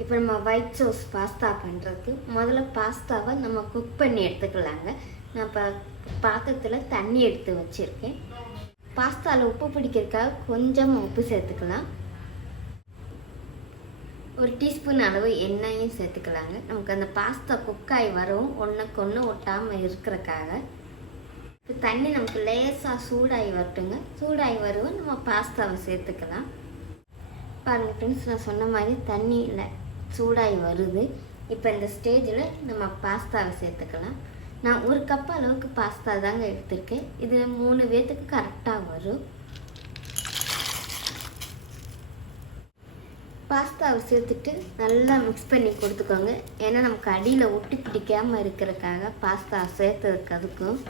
இப்போ நம்ம white sauce pasta பண்ணுறதுக்கு முதல்ல பாஸ்தாவை நம்ம குக் பண்ணி எடுத்துக்கலாங்க. நான் இப்போ பாத்திரத்தில் தண்ணி எடுத்து வச்சுருக்கேன். பாஸ்தாவில் உப்பு பிடிக்கிறதுக்காக கொஞ்சமாக உப்பு சேர்த்துக்கலாம். ஒரு டீஸ்பூன் அளவு எண்ணெயும் சேர்த்துக்கலாங்க. நமக்கு அந்த பாஸ்தா குக்காய் வரும் ஒன்றுக்கு ஒன்று ஒட்டாமல் இருக்கிறக்காக. இப்போ தண்ணி நமக்கு லேசாக சூடாகி வரட்டுங்க. சூடாகி வருவோம் நம்ம பாஸ்தாவை சேர்த்துக்கலாம். பாருங்கள் ஃப்ரெண்ட்ஸ், நான் சொன்ன மாதிரி தண்ணியில் சூடாகி வருது. இப்போ இந்த ஸ்டேஜில் நம்ம பாஸ்தாவை சேர்த்துக்கலாம். நான் ஒரு கப் அளவுக்கு பாஸ்தா தாங்க எடுத்திருக்கேன். இது 3 பேத்துக்கு கரெக்டாக வரும். பாஸ்தாவை சேர்த்துட்டு நல்லா மிக்ஸ் பண்ணி கொடுத்துக்கோங்க. ஏன்னா நமக்கு அடியில் ஒட்டி பிடிக்காமல் இருக்கிறதுக்காக பாஸ்தா சேர்த்ததுக்கு அதுக்கும்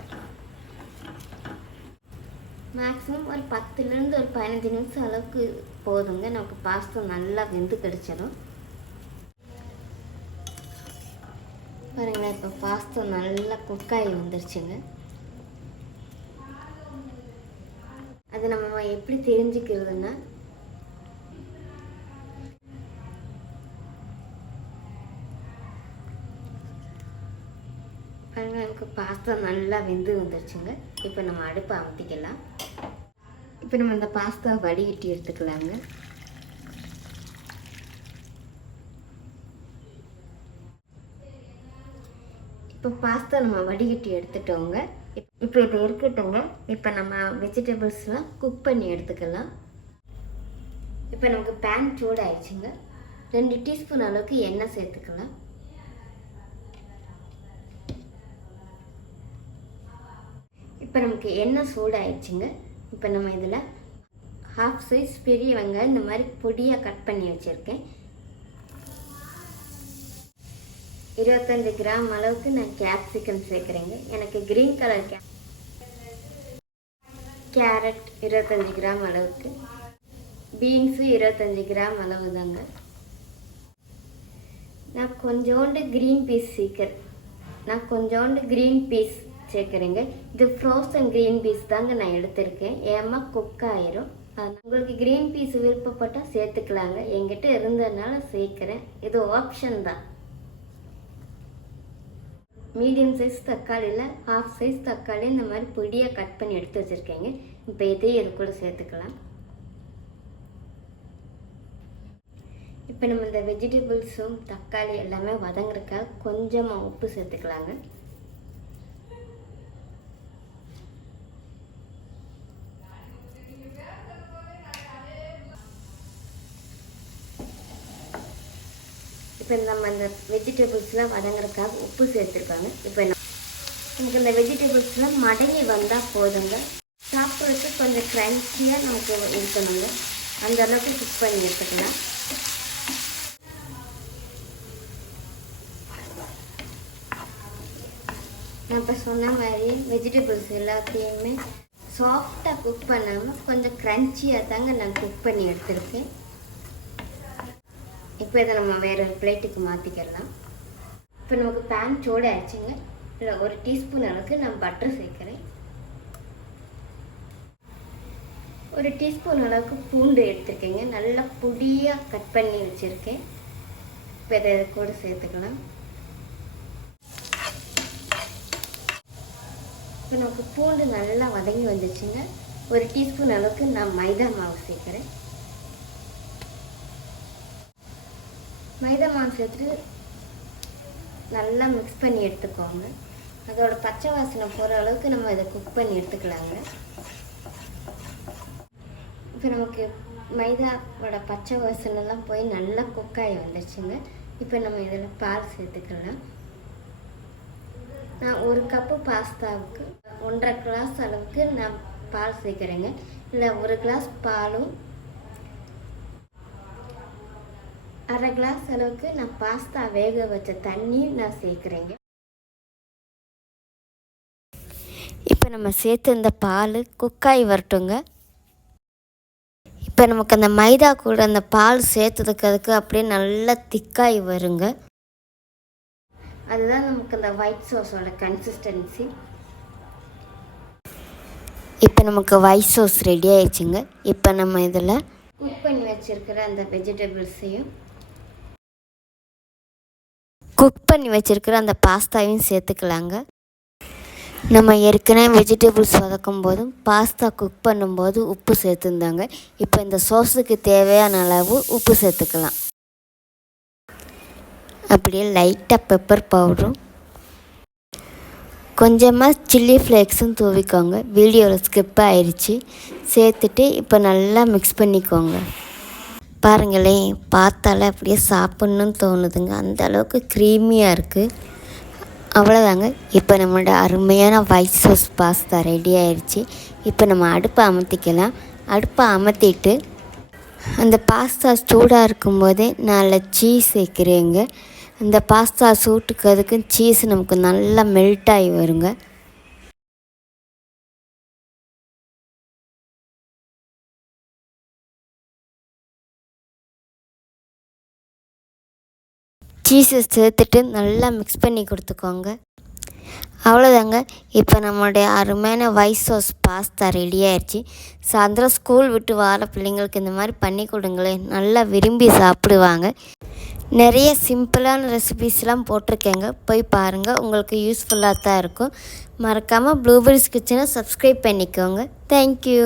மேக்ஸிமம் ஒரு 10லேருந்து ஒரு 15 நிமிஷம் அளவுக்கு போதுங்க. நமக்கு பாஸ்தா நல்லா வெந்து கிடச்சிடும். பாருங்களேன், இப்போ பாஸ்தா நல்லா குக்காகி வந்துருச்சுங்க. அது நம்ம எப்படி தெரிஞ்சுக்கிறதுன்னா, பாருங்கள் எனக்கு பாஸ்தா நல்லா வெந்து வந்துருச்சுங்க. இப்போ நம்ம அடுப்பை அமர்த்திக்கலாம். இப்போ நம்ம இந்த பாஸ்தா வடிகட்டி எடுத்துக்கலாங்க. இப்போ பாஸ்தா நம்ம வடிகட்டி எடுத்துட்டோங்க. இப்போ இது இருக்கட்டுங்க. இப்போ நம்ம வெஜிடபிள்ஸ்லாம் குக் பண்ணி எடுத்துக்கலாம். இப்போ நமக்கு பேன் சூடாயிடுச்சுங்க. 2 டீஸ்பூன் அளவுக்கு எண்ணெய் சேர்த்துக்கலாம். இப்போ நமக்கு எண்ணெய் சூடாயிடுச்சுங்க. இப்போ நம்ம இதில் 1/2 சைஸ் பெரிய வெங்காயம் இந்த மாதிரி பொடியாக கட் பண்ணி வச்சுருக்கேன். 25 கிராம் அளவுக்கு நான் கேப்சிகம் சேர்க்குறேங்க. எனக்கு க்ரீன் கலர் கேரட் 25 கிராம் அளவுக்கு, பீன்ஸு 25 கிராம் அளவு தாங்க. நான் கொஞ்சோண்டு க்ரீன் பீஸ் சேர்க்குறேங்க. இது ஃப்ரோசன் க்ரீன் பீஸ் தாங்க நான் எடுத்திருக்கேன். ஏமா குக் ஆயிரும். உங்களுக்கு க்ரீன் பீஸ் விருப்பப்பட்டால் சேர்த்துக்கலாங்க. என்கிட்ட இருந்ததுனால சேர்க்குறேன். இது ஆப்ஷன் தான். மீடியம் சைஸ் தக்காளியில் 1/2 சைஸ் தக்காளி இந்த மாதிரி பொடியாக கட் பண்ணி எடுத்து வச்சுருக்கேங்க. இப்போ இதையும் இது கூட சேர்த்துக்கலாம். இப்போ நம்ம இந்த வெஜிடபிள்ஸும் தக்காளி எல்லாமே வதங்குறதுக்காக கொஞ்சமாக உப்பு சேர்த்துக்கலாங்க. இப்போ நம்ம இந்த வெஜிடபிள்ஸ்லாம் வதங்குறதுக்காக உப்பு சேர்த்துருக்காங்க. இப்போ நமக்கு இந்த வெஜிடபிள்ஸ்லாம் மடங்கி வந்தால் போதுங்க. சாப்பிட்றதுக்கு கொஞ்சம் க்ரன்ச்சியாக நமக்கு இருக்கணுங்க. அந்த அளவுக்கு குக் பண்ணி எடுத்துக்கலாம். நான் இப்போ சொன்ன மாதிரி வெஜிடபிள்ஸ் எல்லாத்தையுமே சாஃப்டாக குக் பண்ணாமல் கொஞ்சம் க்ரன்ச்சியாக தாங்க நான் குக் பண்ணி எடுத்துருக்கேன். இப்போ இதை நம்ம வேறு ஒரு பிளேட்டுக்கு மாற்றிக்கலாம். இப்போ நமக்கு பேன் சூடாகிடுச்சுங்க. இல்லை 1 டீஸ்பூன் அளவுக்கு நான் பட்டர் சேர்க்குறேன். 1 டீஸ்பூன் அளவுக்கு பூண்டு எடுத்துருக்கேங்க. நல்லா பொடியாக கட் பண்ணி வச்சுருக்கேன். இப்போ இதை கூட சேர்த்துக்கலாம். இப்போ நமக்கு பூண்டு நல்லா வதங்கி வந்துச்சுங்க. 1 டீஸ்பூன் அளவுக்கு நான் மைதா மாவு சேர்க்குறேன். மைதா மாவு சேர்த்துட்டு நல்லா மிக்ஸ் பண்ணி எடுத்துக்கோங்க. அதோட பச்சை வாசனை போகிற அளவுக்கு நம்ம இதை குக் பண்ணி எடுத்துக்கலாங்க. இப்போ நமக்கு மைதாவோட பச்சை வாசனைலாம் போய் நல்லா குக்காகி வந்துடுச்சுங்க. இப்போ நம்ம இதில் பால் சேர்த்துக்கலாம். நான் 1 கப்பு பாஸ்தாவுக்கு 1.5 கிளாஸ் அளவுக்கு நான் பால் சேர்க்குறேங்க. இல்லை 1 கிளாஸ் பாலும் 1/2 கிளாஸ் அளவுக்கு நான் பாஸ்தா வேக வச்ச தண்ணி நான் சேர்க்குறேங்க. இப்போ நம்ம சேர்த்து இந்த பால் குக்காய் வரட்டுங்க. இப்போ நமக்கு அந்த மைதா கூட அந்த பால் சேர்த்ததுக்கு அதுக்கு அப்படியே நல்லா திக்காய் வருங்க. அதுதான் நமக்கு அந்த ஒயிட் சாஸோட கன்சிஸ்டன்சி. இப்போ நமக்கு ஒயிட் சாஸ் ரெடி ஆயிடுச்சுங்க. இப்போ நம்ம இதில் குக் பண்ணி வச்சுருக்கிற அந்த வெஜிடபிள்ஸையும் குக் பண்ணி வச்சுருக்கிற அந்த பாஸ்தாவையும் சேர்த்துக்கலாங்க. நம்ம ஏற்கனவே வெஜிடபிள்ஸ் வதக்கும் போதும் பாஸ்தா குக் பண்ணும்போது உப்பு சேர்த்துருந்தாங்க. இப்போ இந்த சோஸுக்கு தேவையான அளவு உப்பு சேர்த்துக்கலாம். அப்படியே லைட்டாக பெப்பர் பவுடரும் கொஞ்சமாக சில்லி ஃப்ளேக்ஸும் தூவிக்கோங்க. வீடியோவில் ஸ்கிப் ஆயிடுச்சு. சேர்த்துட்டு இப்போ நல்லா மிக்ஸ் பண்ணிக்கோங்க. பாருங்களேன், பார்த்தாலே அப்படியே சாப்பிட்ணுன்னு தோணுதுங்க. அந்த அளவுக்கு க்ரீமியாக இருக்குது. அவ்வளோதாங்க. இப்போ நம்மளோட அருமையான ஒயிட் சாஸ் பாஸ்தா ரெடி ஆயிடுச்சு. இப்போ நம்ம அடுப்பை அமர்த்திக்கலாம். அடுப்பை அமர்த்திட்டு அந்த பாஸ்தா சூடாக இருக்கும்போதே நான் சீஸ் சேர்க்குறேங்க. அந்த பாஸ்தா சூட்டுக்கு அதுக்கு சீஸ் நமக்கு நல்லா மெல்ட் ஆகி வருங்க. சீஸை சேர்த்துட்டு நல்லா மிக்ஸ் பண்ணி கொடுத்துக்கோங்க. அவ்வளோதாங்க. இப்போ நம்மளுடைய அருமையான ஒயிட் சாஸ் பாஸ்தா ரெடி ஆயிடுச்சு. சாயந்தரம் ஸ்கூல் விட்டு வர பிள்ளைங்களுக்கு இந்த மாதிரி பண்ணி கொடுங்களேன், நல்லா விரும்பி சாப்பிடுவாங்க. நிறைய சிம்பிளான ரெசிபீஸ்லாம் போட்டிருக்கேங்க, போய் பாருங்கள். உங்களுக்கு யூஸ்ஃபுல்லாக தான் இருக்கும். மறக்காமல் ப்ளூபெர்ரிஸ் கிச்சனை சப்ஸ்கிரைப் பண்ணிக்கோங்க. தேங்க்யூ.